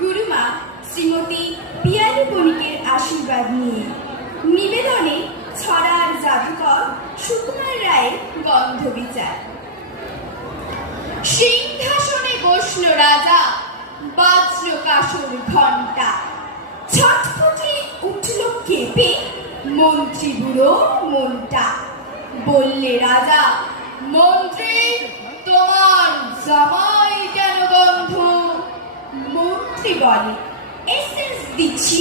গুরুমা শ্রীমতী পিয়ালি বণিকের আশীর্বাদ নিয়ে। নিবেদনে ছড়ার জাদুকর সুকুমার রায়ের গন্ধ বিচার। সিংহাসনে বসল রাজা, বাজল কাসর ঘণ্টা ছটফটে উঠল কেঁপে মন্ত্রী বুড়ো মনটা। বললে রাজা, মন্ত্রী, তোমার জামাই কেন মন্ত্রী বলে এসেন্স দিচ্ছি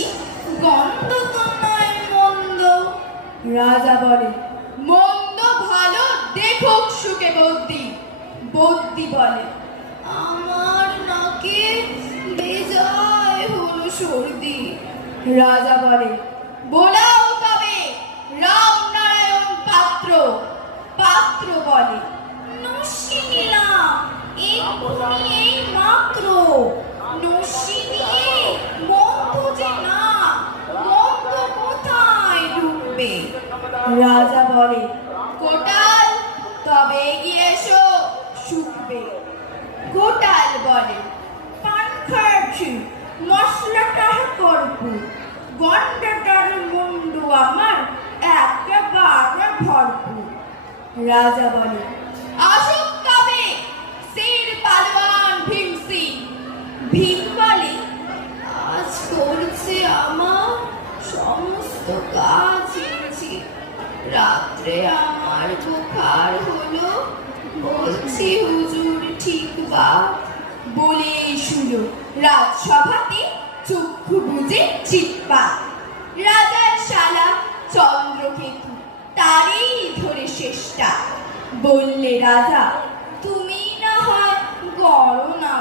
গন্ধ তো নয় মন্দ। রাজা বলে, মন্দ ভালো দেখুক সুখে বদ্যি বদ্যি বলে, আমার নাকে বেজায় হলো সর্দি। রাজা বলে বোলাও রাজা বলে কোটাল তবে এগিয়ে এসো শুকবে। কোটাল বলে পান খাচ্ছি মশলাটা করব। গন্ডাটার মুন্ডু আমার একেবারে ভরপুর রাজা বলে আসুক তবে সির পালোয়ান ভীম সিং ভীম বলে আজ করছে আমার সমস্ত কাজ। রাত্রে আমার বুখার হলো। বলছি, হুজুর, ঠিক বা? বলে শুনো, রাজসভাতে চক্ষু বুঝে চিৎপা রাজার শালা চন্দ্রকেতু, তারই ধরে শেষটা। বললে, রাজা, তুমি না হয় গড় না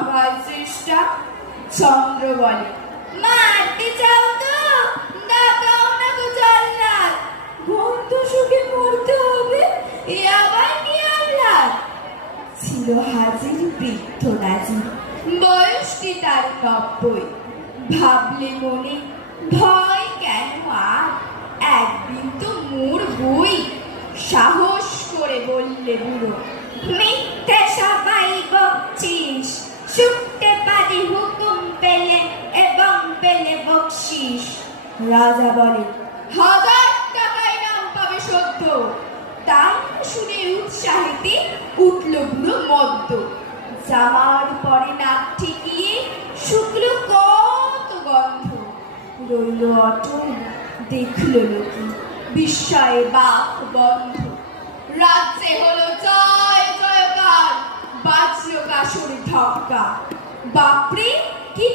চেষ্টা চন্দ্র বলে, মারতে চাও ছিল হাজির বৃদ্ধ রাজি বয়সটি তার নব্বই। ভাবলে মনে, ভয় কেন আর? একদিন তো মোর বই। সাহস করে বললে বুড়ো, মিথ্যে সবাই বকছিস। শুনতে পারি হুকুম পেলে এবং পেলে বকশিস। রাজা বলে, হাজার টাকায় নাম পাবে সত্য তাই শুনে উৎসাহিতে উঠল মদ্য জামার পরে নাক ঠেকিয়ে শুক্ল কত গন্ধ। রইল অটল, দেখল লোকে, বিস্ময়ে বাপ বন্ধ। রাজ্যে হলো জয়, জয়কার, বাজল কাশুর ঢক্কা বাপরে, কি